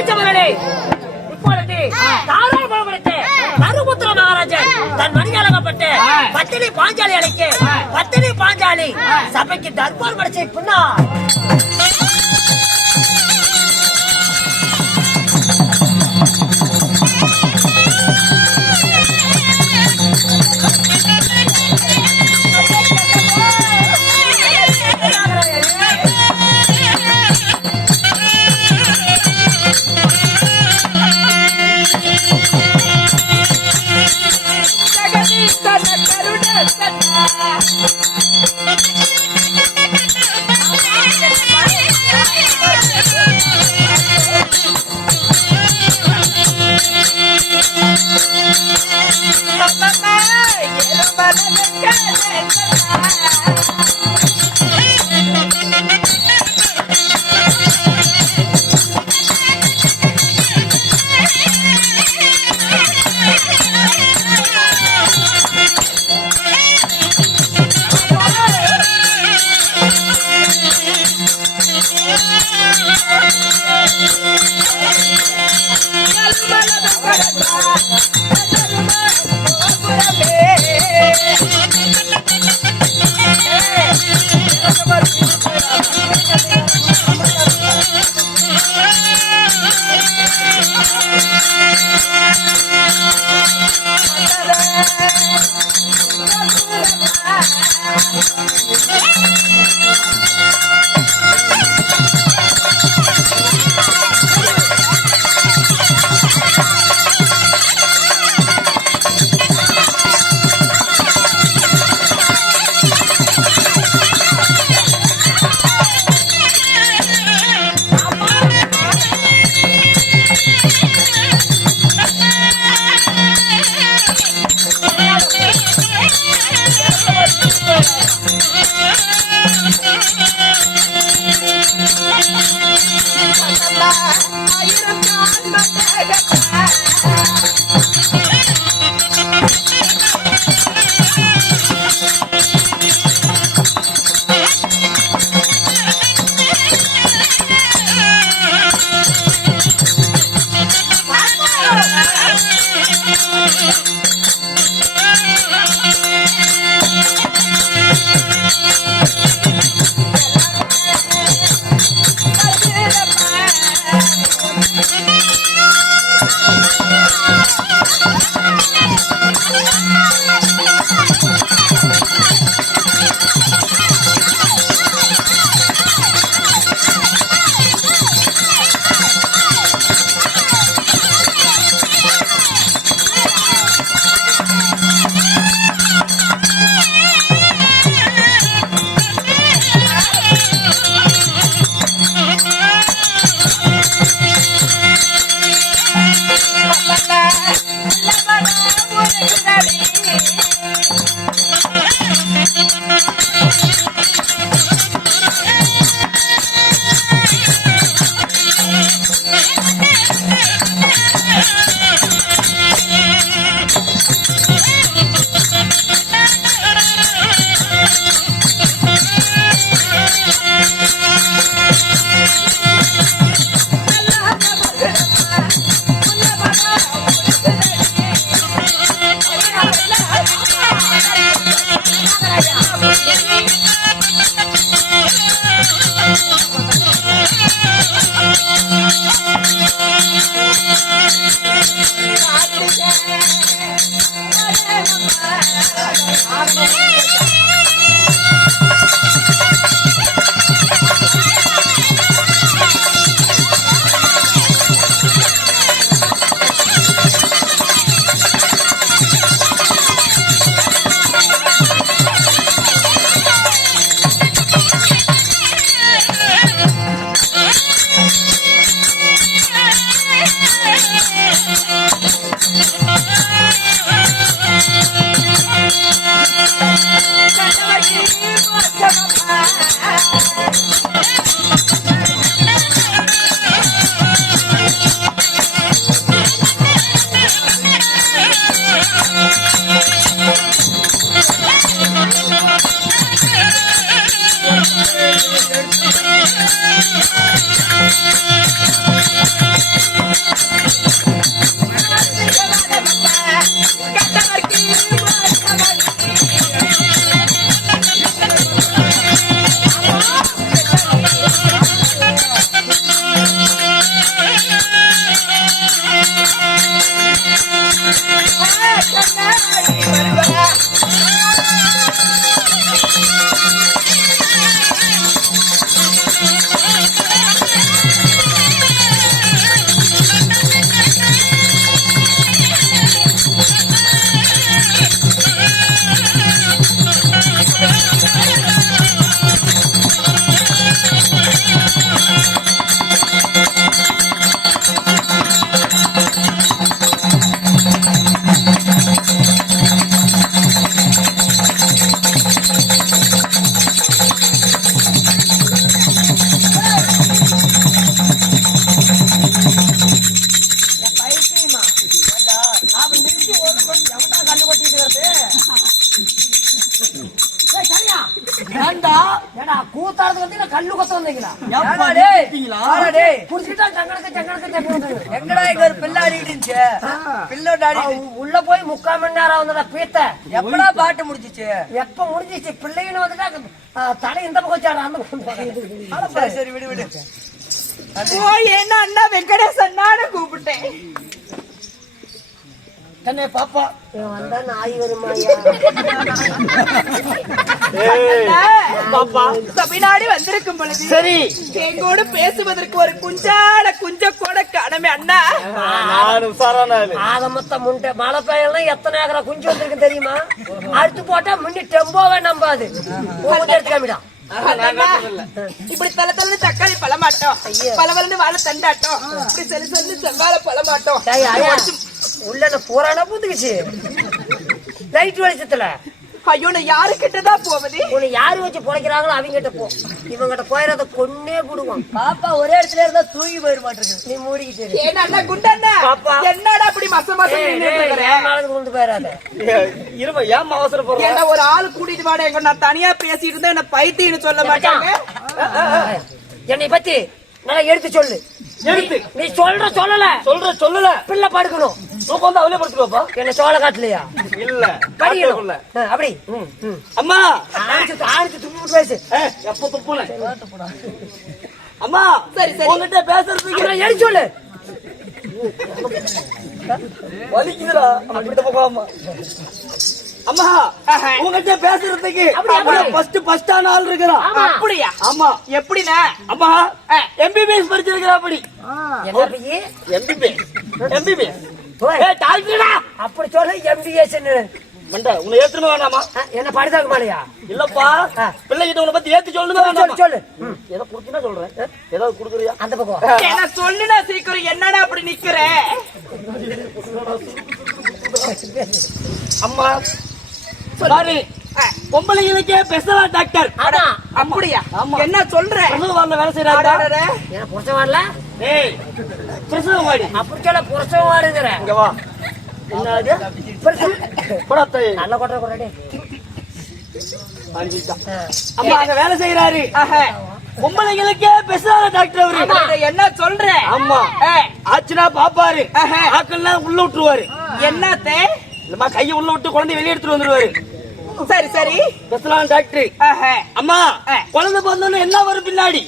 இப்பொழுது தாராளப்படுத்த கருபுத்திர மகாராஜன் தன் மணியாளப்பட்டு பத்தினி பாஞ்சாலி அழைக்க பத்தினி பாஞ்சாலி சபைக்கு தர்பார் படைச்சை பின்னா குத்தாறது வந்து கல்லு கொத்த வந்தீங்களா குடிச்சுட்டா எங்கடா இங்க ஒரு பிள்ளை ஆடிட்டு இருந்துச்சு பிள்ளை ஆடி உள்ள போய் 3/4 மணி நேரம் வந்தா பீத்த எப்படா பாட்டு முடிஞ்சிச்சு எப்ப முடிஞ்சிச்சு பிள்ளைன்னு வந்துட்டா தலை இந்த பக்கம் வச்சாடா அந்த பக்கம் சரி விடு விடு என்ன அண்ணா வெங்கடேசன் நானும் கூப்பிட்டேன் என்ன பாப்பா வந்தா நாய் வருமாயா பாப்பா தமிழ்நாடு வந்திருக்கும் பொழுது சரி எங்கோடு பேசுவதற்கு ஒரு குஞ்ச கூட காணமே அண்ணா. நானும் சரணாலு ஆக மொத்தம் முண்டை மழை பெய்யலாம் எத்தனை ஏக்கரா குஞ்சு வந்திருக்கு தெரியுமா? அறுத்து போட்டா முன்னி டெம்போவே நம்பாது எடுத்துக்காமிடான். இப்படி தலை தலை தக்காளி பழமாட்டோம் பலவலன்னு வாழை தண்டாட்டம் இப்படி சொல்லி செவ்வாழை பழமாட்டோம் உள்ள பூரான பூந்துக்குச்சு லைட் வெளிச்சத்துல. ஐயோ நான் யாரு கிட்டதான் போவது? உன்னை யாரு வச்சு பொழைக்கிறாங்களோ அவங்க கிட்ட போ. இவங்கிட்ட போயிடறத கொன்னே போடுவான். பாப்பா ஒரே இடத்துல இருந்தா தூங்கி போயிட மாட்டேங்குது. நீ மூடிக்கிட்டு அண்ணா குண்டண்ணா என்னடா அப்படி மாசம் கொண்டு போயிடாத இருமா ஏன் அவசரப்படுற என்ன ஒரு ஆள் கூட்டிட்டு வாட எங்க நான் தனியா பேசிட்டு இருந்தா என்ன பைத்தியன்னு சொல்ல மாட்டாங்க. என்னை பத்தி நல்லா எடுத்து சொல்லு. எடுத்து நீ சொல்லல பிள்ளை படுக்கணும். தூக்கம் வந்து அவளே படுத்துக்கோப்பா. என்ன சோழ காட்டுலையா? இல்ல படிக்கணும் அப்படி. அம்மா ஆணிச்சு துப்பு பேசு. எப்ப துப்புன அம்மா சரி சரி உங்ககிட்ட பேசுறதுக்கு எடுத்து சொல்லு. வலிக்குதுடா அப்படித்த போகாம அம்மா உங்ககிட்ட பேசுறதுக்கு ஃபர்ஸ்ட் ஆள் இருக்கிறான். அப்படியா? ஆமா. எப்படிண்ணா? அம்மா எம்பிபிஎஸ் படிச்சிருக்கிறா. அப்படி எம்பிபிஎஸ் டாக்டரா அப்படி சொல்ல எம்பிஎஸ் மண்டா உன்னை ஏத்துமே வேண்டாமா? என்ன படிதாங்க மாலையா? இல்லப்பா பிள்ளைகிட்ட உன்னை பத்தி ஏத்து சொல்லணும். சொல்லு ஏதோ குடுக்கினா சொல்றேன். ஏதாவது குடுக்குறியா? அந்த பக்கம் என்ன சொல்லுடா சீக்கிரம். என்னடா அப்படி நிக்கிற? அம்மா சாரி பொம்பளைங்களுக்கே ஸ்பெஷலா டாக்டர். அப்படியா? என்ன சொல்ற? பிரசவ வேலை செய்யறாங்க. ஏன் புருஷன் வாடல? ஏய் பிரசவ வாடி அப்படி சொல்ல புருஷன் வாடுங்கற. இங்க வா. என்னது போடா நல்ல கொட்டற கொட்டடே. அம்மா அங்க வேலை செய்யறாரு. பொம்பளைங்களுக்கே ஸ்பெஷலா டாக்டர் அவரு. என்ன சொல்ற? ஆமா ஆச்சுனா பாப்பாரு. ஆக்கெல்லாம் உள்ள விட்டுருவாரு. என்னத்தே? இல்லம்மா கையை உள்ள விட்டு குழந்தை வெளியே எடுத்துட்டு வந்துருவாரு. சரி சரி ஸ்பெஷலான டாக்டர். அம்மா குழந்தை பிறந்தோன்னு என்ன வரும் பின்னாடி?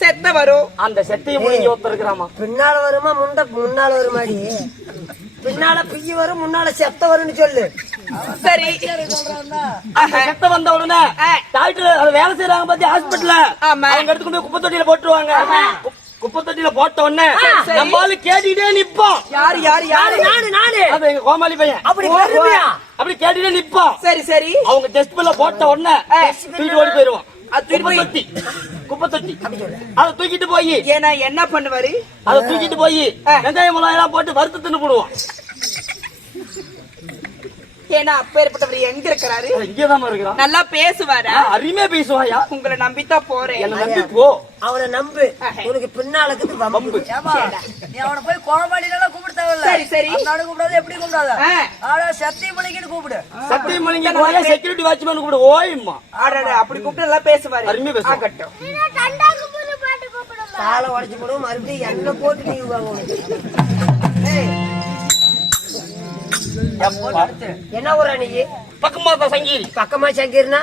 செத்த வரும். அந்த செத்தையை முடிஞ்சு ஒருத்தருக்குறாமா. பின்னால வருமா முன்னால வருமாடி? பின்னால பிய்ய வரும் முன்னால செத்த வரும்னு சொல்லு. சரி செத்த வந்த உடனே டாக்டர் வேலை செய்யறாங்க பத்தி ஹாஸ்பிட்டல்ல அவங்க எடுத்து கொண்டு போய் குப்பை தொட்டியில போட்டுருவாங்க. குப்பை தொட்டியில போட்ட உடனே நம்மளால கேட்டுக்கிட்டே நிப்போம். யாரு யாரு யாரு? நானு அது எங்க கோமாளி பையன். அப்படி கேட்டுக்கிட்டே நிப்போம். சரி சரி அவங்க டெஸ்ட் பில்ல போட்ட உடனே தூக்கிட்டு ஓடி போயிருவோம். குப்பை தொட்டி அதை தூக்கிட்டு போய் ஏன்னா என்ன பண்ணுவாரு? அதை தூக்கிட்டு போய் வெங்காயம் மிளகாய் எல்லாம் போட்டு வறுத்து தின்னு போடுவோம். ஏன்னா அப்பேற்பட்டவர் எங்க இருக்கிறாரு? இங்கதான் இருக்கிறான். நல்லா பேசுவாரா? அருமையா பேசுவாயா? உங்களை நம்பித்தான் போறேன். என்ன நம்பி போ. அவனை நம்பு. உனக்கு பின்னாலுக்கு வம்பு. நீ அவனை போய் கோமாளில கூப்பிட தேவையில்ல. சரி சரி அவனை கூப்பிடாத. எப்படி கூப்பிடாத? ஆனா சத்தியமணிக்கு கூப்பிடு. சத்தியமணிக்கு போய் செக்யூரிட்டி வாட்ச்மேன் கூப்பிடு. ஓய்மா ஆடாடா அப்படி கூப்பிட்டு நல்லா பேசுவாரு. அருமையா பேசுவாங்க. ஆகட்டும். காலை உடைச்சு போடுவோம். மறுபடியும் எண்ணெய் போட்டு நீ என்ன ஊரா நீ? பக்கமா சங்கீரி. பக்கமா சங்கீர்னா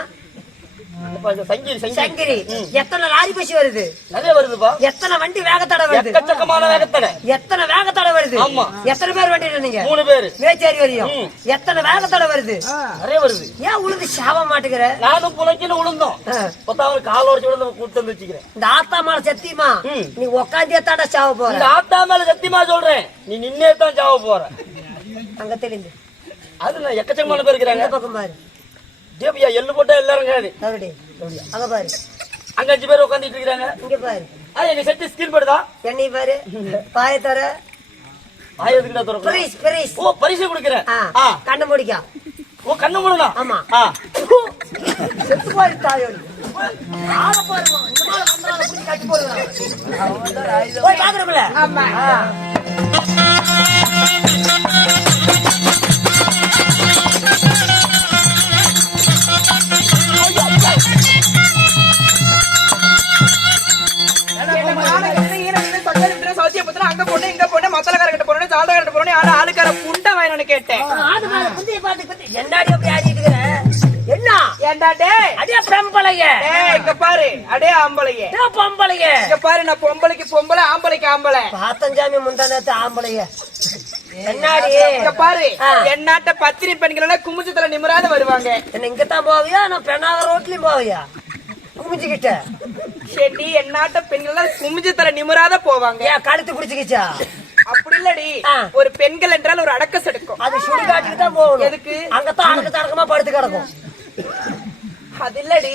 சங்கீரி எத்தனை லாரி பசி வருது? நிறைய வருதுப்பா. எத்தனை வண்டி வேகத்தடை வருது? எக்கச்சக்கமான வேகத்தடை. எத்தனை வேகத்தடை வருது? ஆமா. எத்தனை பேர் வண்டியில நீங்க? 3 பேர். மேச்சேரி வரையும் எத்தனை வேகத்தடை வருது? நிறைய வருது. ஏன் உளுந்து சாவ மாட்டேங்கிற? நானும் புழைக்கணும் உளுந்தோம். பத்தாவது கால் உடச்சு விழுந்து கூட்டு வந்து வச்சுக்கிறேன். இந்த ஆத்தா மேல சத்தியமா நீ உக்காந்தியா தாண்டா சாவ போற. இந்த ஆத்தா மேல சத்தியமா சொல்றேன் நீ நின்னே தான் சாவ போற. அங்க தெரிந்து அது எக்கச்சக்கமான பேர் இருக்கிறாங்க. பக்கம் பாரு. தேவியா எள்ளு போட்டா எல்லாரும் காது. அங்க பாரு. அங்க 5 பேர் உட்காந்துட்டு இருக்காங்க. இங்க பாரு. எங்க செட்டு ஸ்கிரீன் படுதா? எண்ணெய் பாரு. பாய தர. பாயதுக்கிட்ட தர. பரிஸ். ஓ பரிசு கொடுக்குறேன். கண்ணை முடிக்கா. ஓ கண்ணை மூடலாம். ஆமா. செத்து போய் தாயோடி. ஆள பாருமா. இந்த மாதிரி வந்தால புடி கட்டி போடுங்க. போய் பாக்குறோம்ல. ஆமா. பாலுக்கார புண்டை வாயினு கேட்டேன். ஆடு மேல குந்திய பாத்து என்னடி அப்படி ஆடிட்டு இருக்கிற? என்ன ஏண்டா டேய், அடியே பெம்பளைய டேய் இங்க பாரு, அடே ஆம்பளையே, பொம்பளைய இங்க பாரு, நான் பொம்பளைக்கு பொம்பளை, ஆம்பளைக்கு ஆம்பளை. பாத்தஞ்சாமி முந்தானத்து ஆம்பளைய என்னாடி இங்க பாரு, என்னாட்ட பத்தினி பெண்கள் எல்லாம் குமிச்சத்துல நிமிராத வருவாங்க. என்ன இங்கதான் போவியா? நான் பெண்ணாக ரோட்லயும் போவியா? குமிச்சுக்கிட்ட செடி என்னாட்ட பெண்கள் எல்லாம் குமிச்சத்துல நிமிராத போவாங்க. ஏன் கழுத்து பிடிச்சுக்கிச்சா? அப்படி இல்லடி, ஒரு பெண்கள் என்றால் ஒரு அடக்க செடுக்கும். அது சுடுகாட்டுக்கு தான் போகணும். எதுக்கு? அங்கதான் அடக்க தடக்கமா படுத்து கிடக்கும். அது இல்லடி,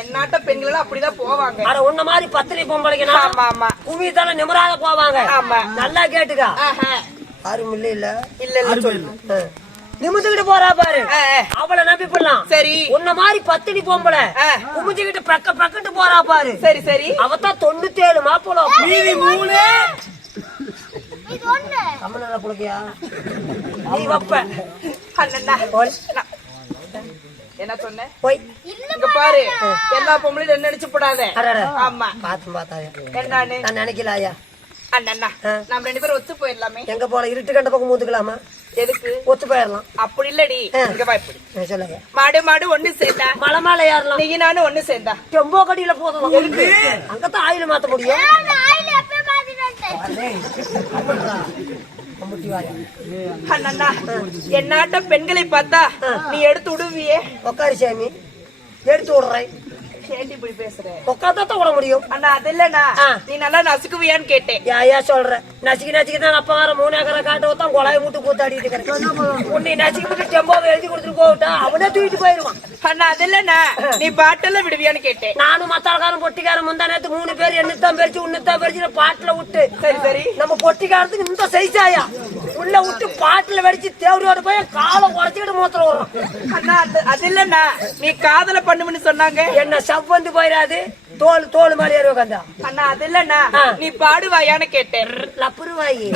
என்னாட்ட பெண்கள் எல்லாம் அப்படிதான் போவாங்க. அட உன்ன மாதிரி பத்தினி பொம்பளைக்கு ஆமா ஆமா, குமித்தால நிமிராத போவாங்க. ஆமா, நல்லா கேட்டுக்கா. யாரும் இல்ல இல்ல இல்ல சொல்லு. நிமிந்துகிட்டு போறா பாரு, அவளை நம்பி போடலாம். சரி, உன்ன மாதிரி பத்தினி பொம்பளை குமிஞ்சுக்கிட்டு பக்க பக்கத்து போறா பாரு. சரி சரி, அவதான் 97 மாப்பிளம் மீதி 3 கம்மனால புளக்கியா நீ வப்ப அண்ணா என்ன சொன்ன? போய் இங்க பாரு, எல்லா பொம்பளையும் என்ன நினைச்சு போடாத. ஆமா, பாத்து பாத்தாயா என்னான்னு நான் நினைக்கல ஐயா. அண்ணா நம்ம 2 பேரும் ஒத்து போயிடலாமே. எங்க போல இருட்டு கண்ட பக்கம் மூத்துக்கலாமா? எதுக்கு? ஒத்து போயிடலாம். அப்படி இல்லடி, இங்க வா இப்படி சொல்லுங்க. மாடு மாடு ஒண்ணு சேர்ந்தா மலை மேல ஏறலாம். நீ நானும் ஒண்ணு சேர்ந்தா ரொம்ப கடியில போதும். அங்கதான் ஆயில மாத்த முடியும். அண்ணா என்னாட்ட பெண்களை பார்த்தா நீ எடுத்து விடுவியே. உக்காரி சாமி, எடுத்து விடுறேன். ஏண்டி இப்படி பேசுற? உக்காத்தான் விட முடியும். அண்ணா அது இல்லண்ணா, நீ நல்லா நசுக்குவியான்னு கேட்டேன். ஏயா சொல்ற? நசுக்கி நசுக்கி தான் அப்பா வர 3 ஏக்கரை காட்டு வைத்தான் கொலாய மூட்டு கூத்தாடிட்டு இருக்கிறேன். உன்னை நசுக்கி விட்டு டெம்போவை எழுதி கொடுத்துட்டு போவிட்டா அவனே தூக்கிட்டு போயிருவான். அண்ணா அது இல்லண்ணா, நீ பாட்டெல்லாம் விடுவியான்னு கேட்டேன். நானும் மத்தாளக்காரன் பொட்டிக்காரன் முந்தா நேரத்து 3 பேர் என்னத்தான் பறிச்சு உன்னத்தான் பறிச்சு பாட்டுல விட்டு. சரி சரி, நம்ம பொட்டிக்காரத்துக்கு இந்த சைஸாயா உள்ள விட்டு பாட்டுல வெடிச்சு தேவடியோட போய் காலை உடச்சுக்கிட்டு மூத்திரம் வரும். அண்ணா அது இல்லண்ணா, நீ காதல பண்ணுன்னு சொன்னாங்க. என்ன சவ்வந்து போயிடாது, தோல் தோல் மாதிரி ஏறி உட்காந்தா. அண்ணா அது இல்லண்ணா, நீ பாடுவாயான்னு கேட்டேன். லப்புருவாயி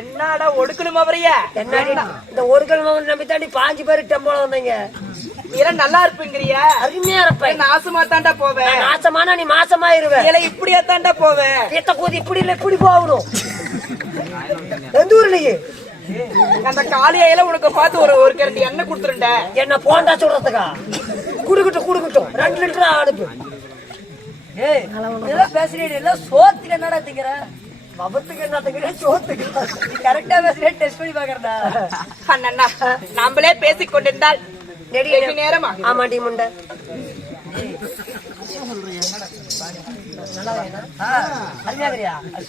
என்னடா ஒடுக்கணும் அவரையா? என்னடி இந்த ஒரு கிழமை நம்பி தாண்டி 5 பேரு டெம்போல வந்தீங்க. இதெல்லாம் நல்லா இருப்பீங்கறியா? அருமையா இருப்பேன். நாசமா தாண்டா போவேன். நாசமானா நீ மாசமாயிருவே. இல்ல இப்படியா தாண்டா போவேன். பீத்த கூதி இப்படி இல்ல இப்படி போகணும். எந்த ஊர்லயே அந்த காளியாயில உனக்கு பார்த்து ஒரு கரண்டி எண்ணெய் கொடுத்துருண்ட. என்ன போண்டா சொல்றதுக்கா? குடுக்கட்டும் 2 லிட்டர் அனுப்பு. ஏய் இதெல்லாம் பேசுறீங்க, எல்லாம் சோத்துக்கு என்னடா திங்கற? அவத்துக்கு என்ன திங்கற? சோத்துக்கு கரெக்டா பேசுறே, டெஸ்ட் பண்ணி பாக்குறடா. அண்ணா நாமளே பேசிக் கொண்டிருந்தால் வெகு நேரம் ஆகும். ஆமாடி முண்டை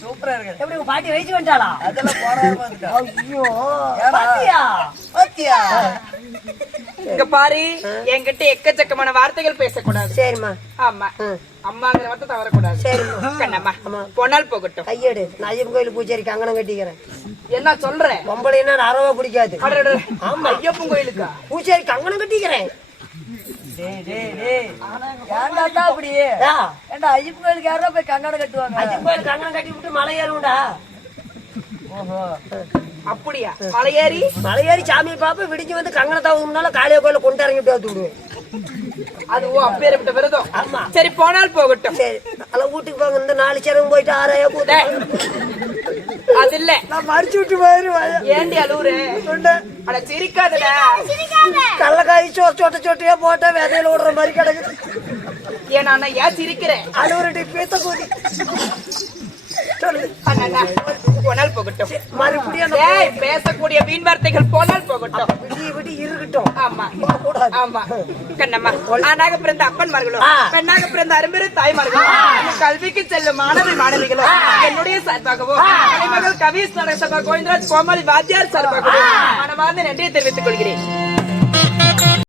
சூப்பரா இருக்கு. எப்படி உங்க பாட்டி வயசு வந்துட்டாளா? அதெல்லாம் போறாம ஐயோ பாத்தியா பாத்தியா? இங்க பாரு, என்கிட்ட எக்கச்சக்கமான வார்த்தைகள் பேசக்கூடாது. சரிம்மா. ஆமா, அம்மாங்கிற வார்த்தை தவறக்கூடாது. சரிம்மா. கண்ணம்மா போனால் போகட்டும். கையெடு. நான் ஐயப்பன் கோயில் பூஜைக்கு அங்கனம் கட்டிக்கிறேன். என்ன சொல்ற? பொம்பளைன்னா அறவா பிடிக்காது. ஆமா, ஐயப்பன் கோயிலுக்கா? பூஜைக்கு அங்கனம் கட்டிக்கிறேன். ஏன்டா அப்படி? ஏன்டா ஐயப்பன் கோயிலுக்கு யாரா போய் கங்கணம் கட்டுவாங்க? ஐயப்பன் கோயிலுக்கு அங்கனம் கட்டி விட்டு மலை ஏறும்டா. அப்படியா? மலையேறி மலையேறி சாமி பாப்ப விடிஞ்சு வந்து கங்கணத்தாவுனால காளியா கோயில கொண்டு இறங்கிட்டு வந்து விடுவேன். அதுவும் அப்பேற்பட்ட விரதம். ஆமா. சரி போனால் போகட்டும். சரி அல்ல வீட்டுக்கு போங்க. இந்த 4 சேரும் போயிட்டு 6,000 போட்டு அது இல்ல, நான் மடிச்சு விட்டு போயிருவேன். ஏண்டி அழுவுற? அட சிரிக்காதடா. கள்ளக்காய் சொட்டையா போட்டா விதையில விடுற மாதிரி கிடக்குது. ஏன்னா ஏன் சிரிக்கிறேன்? அழுவுறடி பேத்த கூடி அண்ணா போனால் போகட்டும். மறுபடியும் பேசக்கூடிய வீண் வார்த்தைகள் போனால் போகட்டும். விடி இருக்கட்டும். ஆமா ஆமா கண்ணம்மா, ஆணாக பிறந்த அப்பன்மார்களும் பெண்ணாக பிறந்த அரும்பெரு தாய்மார்களும் கல்விக்கு செல்லும் மாணவிகளும் என்னுடைய சார்பாகவும் கலைமகள் கவி கோவிந்தராஜ் கோமாளி வாத்தியார் சார்பாகவும் மனமார்ந்த நன்றியை தெரிவித்துக் கொள்கிறேன்.